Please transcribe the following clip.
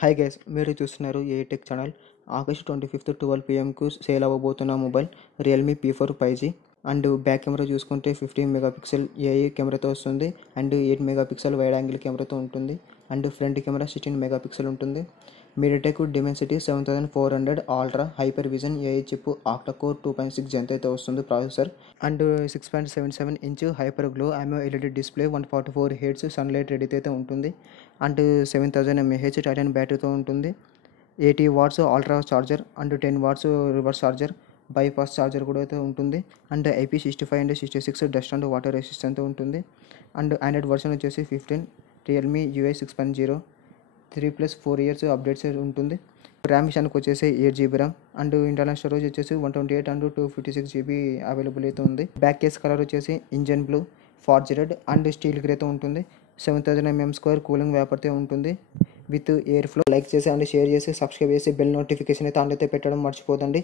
Hi guys, మీరు చూస్తున్నారు A tech channel. August 25 12 PM sale అవ్వబోతున్న mobile Realme P4 5G. And back camera చూసుకుంటే 15 megapixel AI కెమెరాతో వస్తుంది. అండ్ 8 మెగాపిక్సెల్ వైడ్ యాంగిల్ కెమెరాతో ఉంటుంది. అండ్ ఫ్రంట్ కెమెరా 16 మెగాపిక్సెల్ ఉంటుంది. MediaTek Dimensity 7400 ultra hyper vision AI chip octa core 2.6 gen అయితే వస్తుంది processor. And 6.77 inch hyper glow AMOLED LED display 144 hertz sunlight ready అయితే ఉంటుంది. And 7000 mAh titan బ్యాటరీతో ఉంటుంది. 80 watts ultra charger and 10 watts reverse charger bypass charger కూడా అయితే ఉంటుంది. And IP65 and 66 dust and water resistant ఉంటుంది. అండ్ ఆండ్రాయిడ్ వర్షన్ వచ్చేసి 15 Realme UI 6.0 3+4 years updates ఉంటుంది. ర్యామ్ విషయానికి వచ్చేసి 8GB RAM and internal storage వచ్చేసి 128 అండ్ 256GB అవైలబుల్ అయితే ఉంది. బ్యాక్ కేస్ కలర్ వచ్చేసి engine blue, forge red and steel గ్రేతో ఉంటుంది. 7000 mAh కూలింగ్ వేపర్తో ఉంటుంది విత్ ఎయిర్ ఫ్లో. లైక్ చేసి అండ్ షేర్ చేసి సబ్స్క్రైబ్ చేసి బెల్ నోటిఫికేషన్ అయితే ఆన్ అయితే పెట్టడం మర్చిపోదండి.